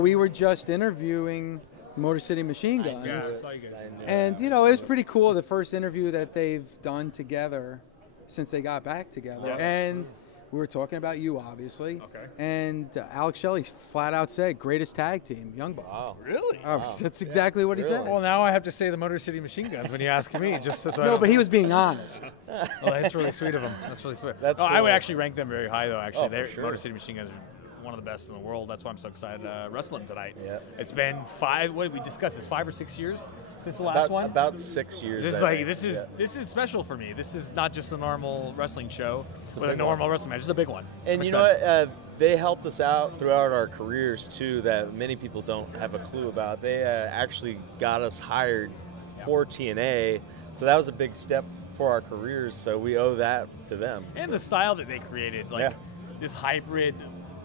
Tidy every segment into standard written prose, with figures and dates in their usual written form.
We were just interviewing Motor City Machine Guns, and it was pretty cool, the first interview that they've done together since they got back together. And we were talking about you, obviously. Okay. And Alex Shelley flat out said, greatest tag team, Young Bucks. Wow. Really? Wow. That's exactly what he said. Well, now I have to say the Motor City Machine Guns when you ask me. No, but he was being honest. Well, that's really sweet of him. That's really sweet. That's cool. I would actually rank them very high, though, actually. For sure. Motor City Machine Guns are one of the best in the world. That's why I'm so excited to wrestle them tonight. Yeah. It's been what did we discuss this, 5 or 6 years since the last one? About 6 years. This is special for me. This is not just a normal wrestling show with a normal wrestling match. It's a big one. And you know what? They helped us out throughout our careers, too, that many people don't have a clue about. They actually got us hired for TNA, so that was a big step for our careers, so we owe that to them. And the style that they created, this hybrid,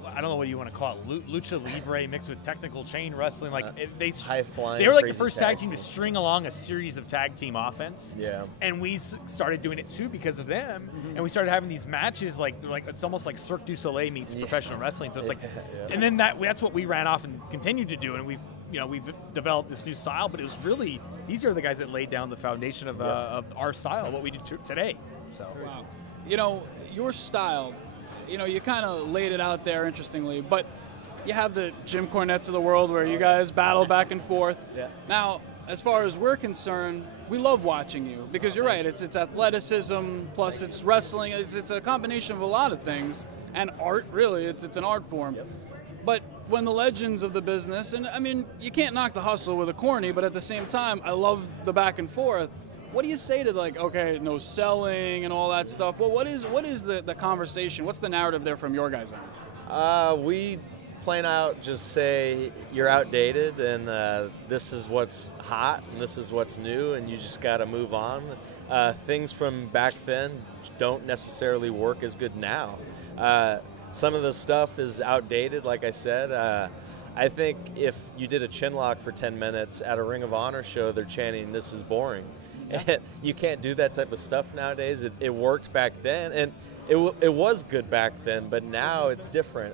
I don't know what you want to call it, lucha libre mixed with technical chain wrestling. High-flying. They were like the first tag team to string along a series of tag team offense. Yeah. And we started doing it too because of them. Mm-hmm. And we started having these matches like it's almost like Cirque du Soleil meets professional wrestling. So it's and then that's what we ran off and continued to do. And we've developed this new style. But it was really, these are the guys that laid down the foundation of our style, what we do today. So. Wow. Your style. You kind of laid it out there interestingly, but you have the Jim Cornettes of the world where you guys battle back and forth. Yeah. Now, as far as we're concerned, we love watching you because you're right. It's athleticism plus it's wrestling. It's a combination of a lot of things and art. Really, it's an art form. Yep. But when the legends of the business, and I mean, you can't knock the hustle with a corny, but at the same time, I love the back and forth. What do you say to no selling and all that stuff? Well, what is the conversation? What's the narrative there from your guys' end? We plain out just say you're outdated and this is what's hot and this is what's new and you just got to move on. Things from back then don't necessarily work as good now. Some of the stuff is outdated, like I said. I think if you did a chin lock for 10 minutes at a Ring of Honor show, they're chanting, "This is boring." You can't do that type of stuff nowadays. It worked back then, and it was good back then, but now it's different.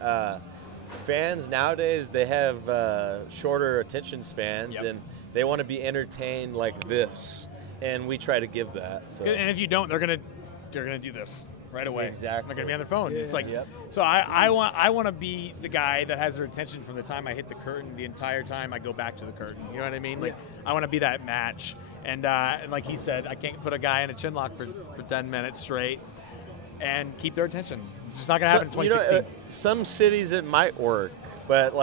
Fans nowadays, they have shorter attention spans, and they want to be entertained like this, and we try to give that. So. And if you don't, they're gonna do this right away. Exactly. They're gonna be on their phone. Yeah. It's like so. I want to be the guy that has their attention from the time I hit the curtain, the entire time I go back to the curtain. You know what I mean? Like I want to be that match. And like he said, I can't put a guy in a chin lock for 10 minutes straight and keep their attention. It's just not going to happen in 2016. Some cities it might work, but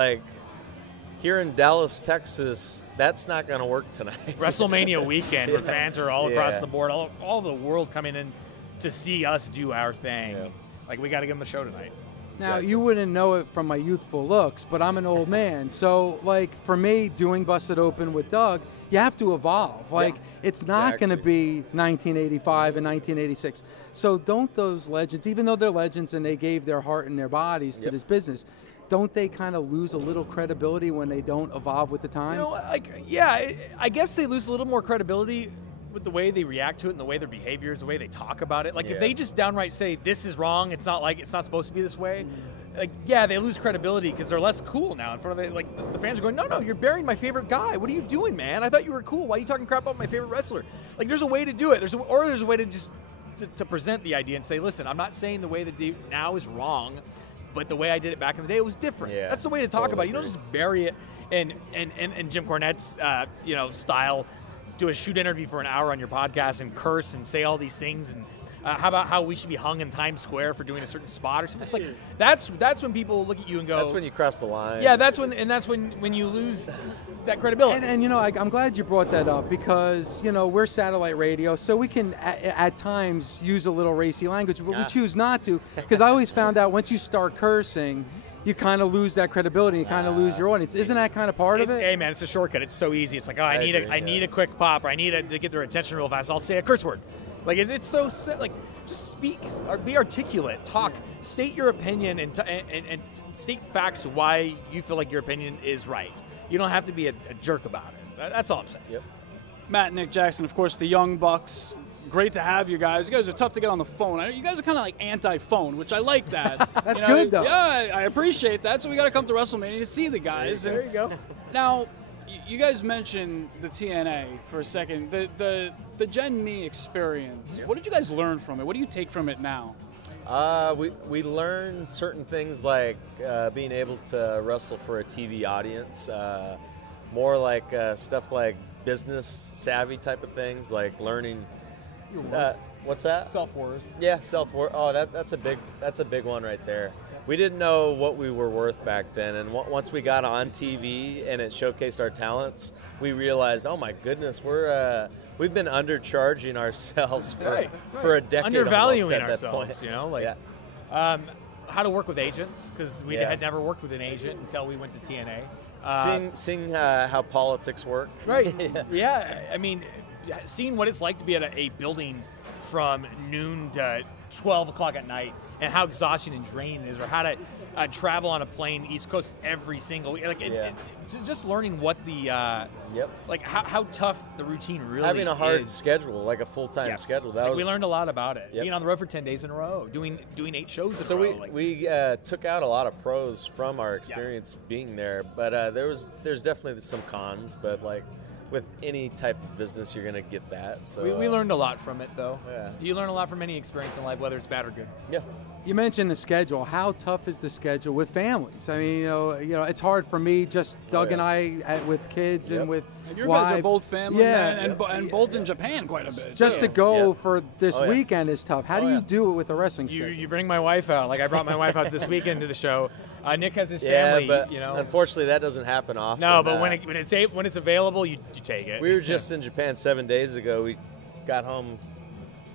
here in Dallas, Texas, that's not going to work tonight. WrestleMania weekend where fans are all across the board, all the world coming in to see us do our thing. Yeah. We got to give them a show tonight. Now, you wouldn't know it from my youthful looks, but I'm an old man. So, for me, doing Busted Open with Doug, you have to evolve. It's not going to be 1985 and 1986. So don't those legends, even though they're legends and they gave their heart and their bodies to this business, don't they kind of lose a little credibility when they don't evolve with the times? I guess they lose a little more credibility with the way they react to it and the way their behaviors, the way they talk about it. If they just downright say, this is wrong, it's not supposed to be this way, they lose credibility because they're less cool now in front of the fans are going, no, you're burying my favorite guy. What are you doing, man? I thought you were cool. Why are you talking crap about my favorite wrestler? There's a way to do it. There's a way to just to present the idea and say, listen, I'm not saying the way they do it now is wrong, but the way I did it back in the day, it was different. Yeah, that's the way to talk about it. You don't just bury it in Jim Cornette's style. Do a shoot interview for an hour on your podcast and curse and say all these things and how about how we should be hung in Times Square for doing a certain spot or something. It's that's when people look at you and go, that's when you cross the line. Yeah, that's when you lose that credibility. And I'm glad you brought that up because we're satellite radio, so we can at times use a little racy language, but we choose not to because I always found out once you start cursing, you kind of lose that credibility. You kind of lose your audience. Isn't that kind of part of it? Hey, man, it's a shortcut. It's so easy. It's I need a quick pop, or I need to get their attention real fast. I'll say a curse word. It's so just speak or be articulate. Talk, state your opinion, and state facts why you feel like your opinion is right. You don't have to be a jerk about it. That's all I'm saying. Yep. Matt and Nick Jackson, of course, the Young Bucks. great to have you guys. You guys are tough to get on the phone. You guys are kind of like anti-phone, which I like that. That's good, though. Yeah, I appreciate that. So we got to come to WrestleMania to see the guys. There you go. Now, you guys mentioned the TNA for a second. The Gen Me experience. What did you guys learn from it? What do you take from it now? We learned certain things like being able to wrestle for a TV audience, more like stuff like business savvy type of things, like learning. What's that? Self-worth. Yeah, self-worth. Oh, that's a big one right there. We didn't know what we were worth back then, and once we got on TV and it showcased our talents, we realized, oh my goodness, we've been undercharging ourselves for a decade, undervaluing at ourselves. that point. You know, like how to work with agents, because we had never worked with an agent until we went to TNA. Seeing how politics work. Right. Yeah. I mean, seeing what it's like to be at a building from noon to 12 o'clock at night, and how exhausting and draining it is, or how to travel on a plane East Coast every single week. Like just learning what the like how tough the routine really is. Having a hard schedule, like a full-time schedule. We learned a lot about it. Being on the road for 10 days in a row, doing 8 shows in a row. So we took out a lot of pros from our experience being there, but there's definitely some cons, but like with any type of business, you're going to get that. So we learned a lot from it, though. Yeah. You learn a lot from any experience in life, whether it's bad or good. Yeah. You mentioned the schedule. How tough is the schedule with families? I mean, you know, it's hard for me, just Doug and I, with kids and with your wives. guys are both family and both in Japan quite a bit. Just to go for this weekend is tough. How do you do it with a wrestling schedule? You bring my wife out. Like I brought my wife out this weekend to the show. Nick has his family. But you know, unfortunately that doesn't happen often. No, but when it's available, you take it. We were just in Japan 7 days ago. We got home,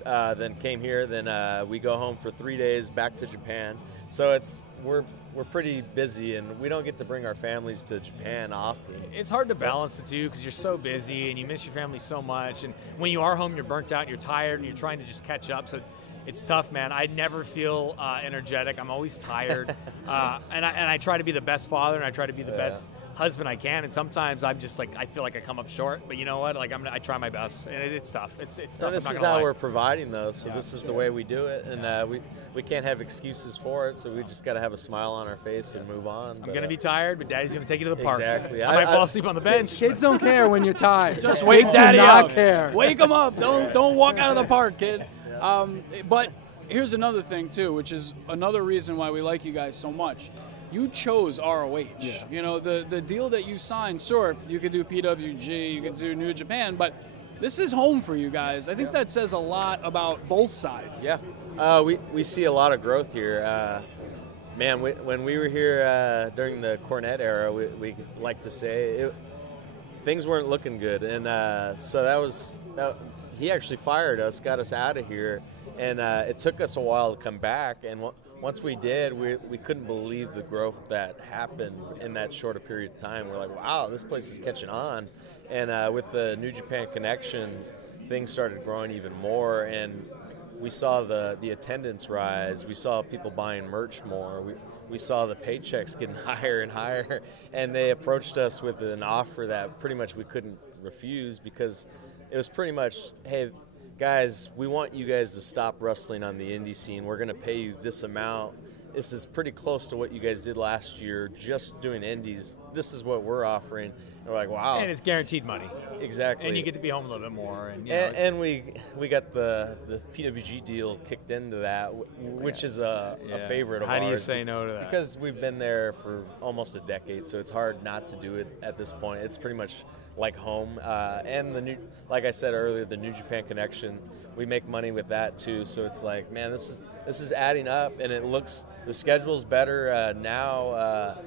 then came here. Then we go home for 3 days back to Japan. So we're pretty busy, and we don't get to bring our families to Japan often. It's hard to balance the two because you're so busy and you miss your family so much. And when you are home, you're burnt out and you're tired and you're trying to just catch up. So it's tough, man. I never feel energetic. I'm always tired, and I try to be the best father and I try to be the best husband I can. And sometimes I'm just like I feel like I come up short. But you know what? Like I try my best, and it's tough. It's tough. And this is how we're providing those. So this is the way we do it, and we can't have excuses for it. So we just got to have a smile on our face and move on. I'm gonna be tired, but Daddy's gonna take you to the park. Exactly. I might fall asleep on the bench. Kids don't care when you're tired. Just wake Daddy up. Care. Wake them up. Don't walk out of the park, kid. But here's another thing too, which is another reason why we like you guys so much. You chose ROH. Yeah. You know, the deal that you signed, sure, you could do PWG, you could do New Japan, but this is home for you guys. I think that says a lot about both sides. Yeah. We see a lot of growth here. Man, when we were here during the Cornette era, we like to say things weren't looking good. And so he actually fired us, got us out of here. And it took us a while to come back, and once we did, we couldn't believe the growth that happened in that short a period of time. We're like, wow, this place is catching on. And with the New Japan connection, things started growing even more, and we saw the attendance rise. We saw people buying merch more. We saw the paychecks getting higher and higher, and they approached us with an offer that pretty much we couldn't refuse, because it was pretty much, hey, guys, we want you guys to stop wrestling on the indie scene. We're going to pay you this amount. This is pretty close to what you guys did last year, just doing indies. This is what we're offering. And we're like, wow. And it's guaranteed money. Exactly. And you get to be home a little bit more. And we got the PWG deal kicked into that, which is a favorite of ours. How do you say no to that? Because we've been there for almost a decade, so it's hard not to do it at this point. It's pretty much like home, and like I said earlier, the New Japan connection, we make money with that too. So it's like, man, this is adding up, and the schedule's better now.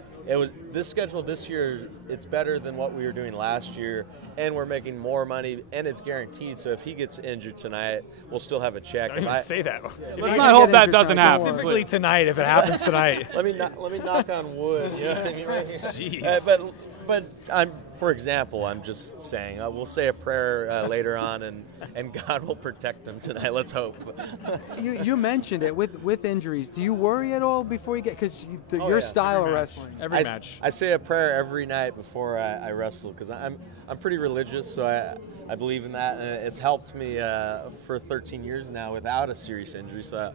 This schedule this year, it's better than what we were doing last year, and we're making more money, and it's guaranteed. So if he gets injured tonight, we'll still have a check. Don't even say that. Let's not hope that doesn't happen. Specifically tonight, if it happens tonight. Let me knock on wood. You know what I mean? Right here. Jeez. But for example, I'm just saying we'll say a prayer later on, and God will protect him tonight. Let's hope. You mentioned it with injuries. Do you worry at all before you get, because your style of wrestling? Every match. I say a prayer every night before I wrestle, because I'm pretty religious, so I believe in that, and it's helped me for 13 years now without a serious injury. So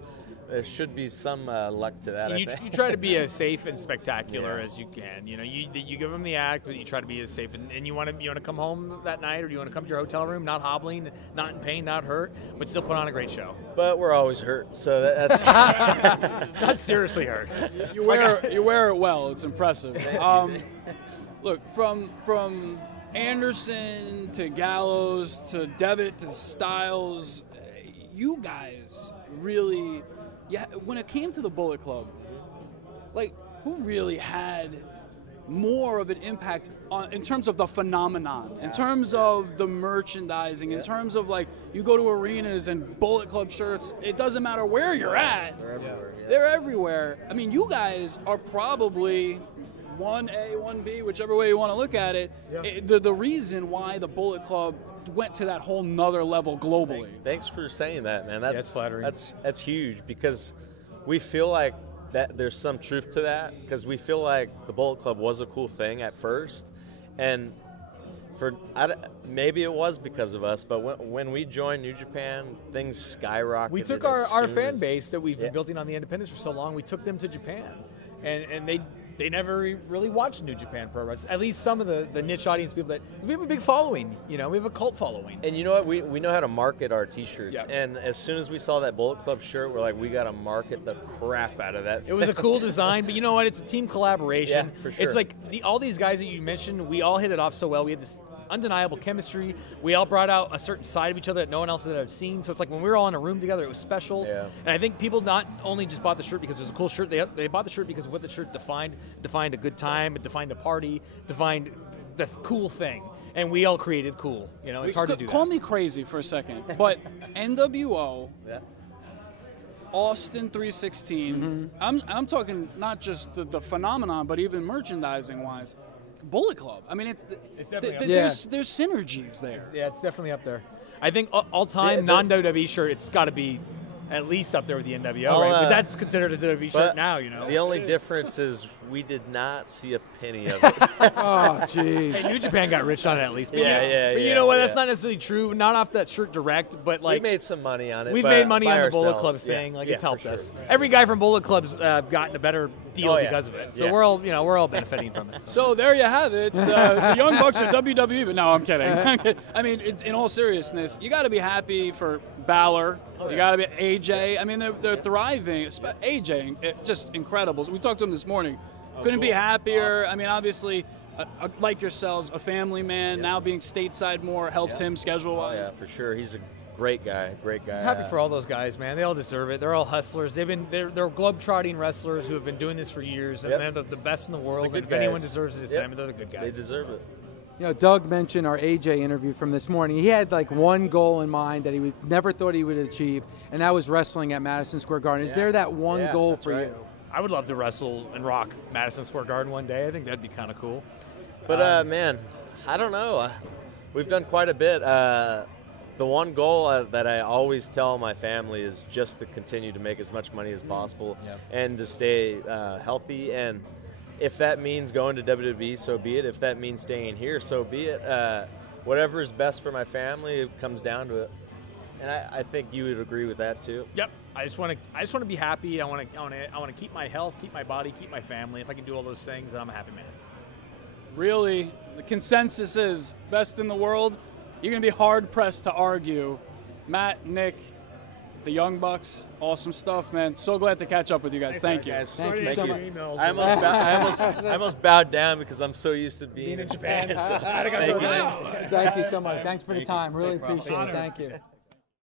there should be some luck to that. You try to be as safe and spectacular as you can. You know, you give them the act, but you try to be as safe. And you want to come home that night, or do you want to come to your hotel room, not hobbling, not in pain, not hurt, but still put on a great show. But we're always hurt, so that's not seriously hurt. You wear it well. It's impressive. Look, from Anderson to Gallows to Devitt to Styles, you guys really. Yeah, when it came to the Bullet Club, like, who really had more of an impact in terms of the phenomenon, in terms of the merchandising, in terms of, like, you go to arenas and Bullet Club shirts, it doesn't matter where you're at. They're everywhere. Yeah. They're everywhere. I mean, you guys are probably 1A, 1B, whichever way you want to look at it, the reason why the Bullet Club went to that whole nother level globally. Thanks for saying that, man. That's flattering. That's huge, because we feel like that there's some truth to that, because we feel like the Bullet Club was a cool thing at first, and maybe it was because of us, but when we joined New Japan, things skyrocketed. We took our fan base that we've been building on the independents for so long, we took them to Japan, and they never really watched New Japan Pro Wrestling. At least some of the niche audience people we have a big following, we have a cult following. And you know what? We know how to market our T-shirts. Yep. And as soon as we saw that Bullet Club shirt, we're like, we got to market the crap out of that. It was a cool design, but you know what? It's a team collaboration. Yeah, for sure. It's like all these guys that you mentioned, we all hit it off so well. We had this undeniable chemistry. We all brought out a certain side of each other that no one else had ever seen. So it's like when we were all in a room together, it was special. Yeah. And I think people not only just bought the shirt because it was a cool shirt, they bought the shirt because of what the shirt defined a good time, it defined a party, defined the cool thing. And we all created cool. It's hard to do that. Call me crazy for a second, but NWO, Austin 316, I'm talking not just the phenomenon, but even merchandising-wise. Bullet Club. I mean, it's definitely there's synergies there. Yeah, it's definitely up there. I think all-time non-WWE shirt, it's got to be at least up there with the NWO, right? But that's considered a WWE shirt now, The only difference is we did not see a penny of it. Oh, jeez. Hey, New Japan got rich on it at least. But But you know what? That's not necessarily true. Not off that shirt direct, but like we made some money on it. We've made money on the Bullet Club thing. It's helped us. Every guy from Bullet Club's gotten a better deal because of it. So we're all benefiting from it. So there you have it. The Young Bucks are WWE, but no, I'm kidding. I mean, in all seriousness, you got to be happy for Balor. You got to be AJ. I mean, they're thriving. AJ, just incredible. We talked to him this morning. Couldn't be happier. I mean, obviously, like yourselves, a family man. Now being stateside more helps him schedule-wise. Oh, yeah, for sure. He's a great guy. Great guy. I'm happy for all those guys, man. They all deserve it. They're all hustlers. They're globe-trotting wrestlers who have been doing this for years, and they're the best in the world. And if anyone deserves it, it's them. They're the good guys. They deserve it. Doug mentioned our AJ interview from this morning. He had like one goal in mind that he never thought he would achieve, and that was wrestling at Madison Square Garden. Is there that one goal for you? I would love to wrestle and rock Madison Square Garden one day. I think that'd be kind of cool. But, man, I don't know. We've done quite a bit. The one goal that I always tell my family is just to continue to make as much money as possible and to stay healthy. And if that means going to WWE, so be it. If that means staying here, so be it. Whatever is best for my family, it comes down to it. And I think you would agree with that too. Yep. I just want to be happy. I want to keep my health, keep my body, keep my family. If I can do all those things, then I'm a happy man. Really, the consensus is best in the world. You're going to be hard-pressed to argue. Matt, Nick, the Young Bucks, awesome stuff, man. So glad to catch up with you guys. Thank you. Guys. Thank you so much. I almost bowed down because I'm so used to being in Japan. Thank you so much. Thanks for the time. Really appreciate it. Thank you.